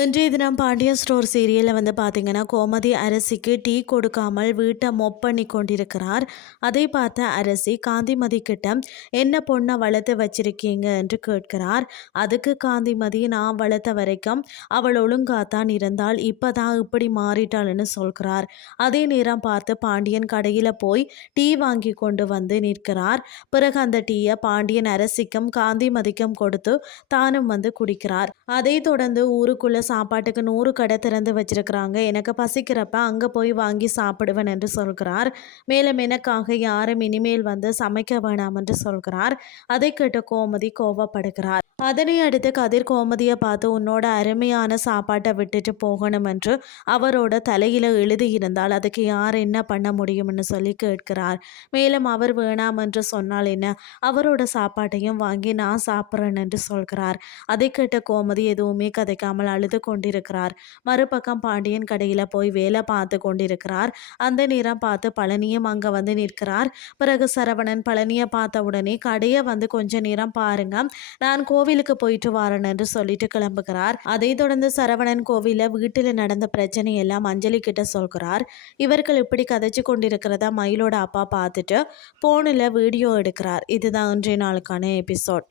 இன்றைய தினம் பாண்டியன் ஸ்டோர் சீரியலில் பார்த்தீங்கன்னா கோமதி அரசிக்கு டீ கொடுக்காமல் வீட்டை மொப் பண்ணி கொண்டிருக்கிறார். அதை பார்த்த அரசி காந்திமதி கிட்ட என்ன பொண்ணை வளர்த்து வச்சிருக்கீங்க என்று கேட்கிறார். அதுக்கு காந்திமதி நான் வளர்த்த வரைக்கும் அவள் ஒழுங்காத்தான் இருந்தால் இப்போதான் இப்படி மாறிட்டாள்னு சொல்கிறார். அதே நேரம் பார்த்து பாண்டியன் கடையில் போய் டீ வாங்கி கொண்டு வந்து நிற்கிறார். பிறகு அந்த டீயை பாண்டியன் அரசிக்கும் காந்திமதிக்கும் கொடுத்து தானும் குடிக்கிறார். அதை தொடர்ந்து ஊருக்குள்ள சாப்பாட்டுக்கு 100 கடை திறந்து வச்சிருக்கிறாங்க. எனக்கு பசிக்கிறப்ப அங்கே போய் வாங்கி சாப்பிடுவேன் என்று சொல்கிறார். மேலும் எனக்காக யாரும் இனிமேல் சமைக்க வேணாம் என்று சொல்கிறார். அதை கேட்ட கோமதி கோவப்படுகிறார். அதனை அடுத்து கதிர் கோமதியை பார்த்து உன்னோட அருமையான சாப்பாட்டை விட்டுட்டு போகணும் என்று அவரோட தலையில எழுதியிருந்தால் அதுக்கு யார் என்ன பண்ண முடியும்னு சொல்லி கேட்கிறார். மேலும் அவர் வேணாம் என்று சொன்னால் என்ன, அவரோட சாப்பாட்டையும் வாங்கி நான் சாப்பிட்றேன் என்று சொல்கிறார். அதை கேட்ட கோமதி எதுவுமே கதைக்காமல் அழுது கொண்டிருக்கிறார். மறுபக்கம் பாண்டியன் கடையில் போய் வேலை பார்த்து கொண்டிருக்கிறார். அந்த நேரம் பார்த்து பழனியும் அங்கே நிற்கிறார். பிறகு சரவணன் பழனியை பார்த்த உடனே கடையை கொஞ்ச நேரம் பாருங்க, நான் கோவிலுக்கு போயிட்டு வரேன் என்று சொல்லிட்டு கிளம்புகிறார். அதை தொடர்ந்து சரவணன் கோவிலில் வீட்டில் நடந்த பிரச்சனை எல்லாம் அஞ்சலி கிட்ட சொல்கிறார். இவர்கள் இப்படி கதைச்சு கொண்டிருக்கிறத மயிலோட அப்பா பார்த்துட்டு போனில் வீடியோ எடுக்கிறார். இதுதான் இன்றைய நாளுக்கான எபிசோட்.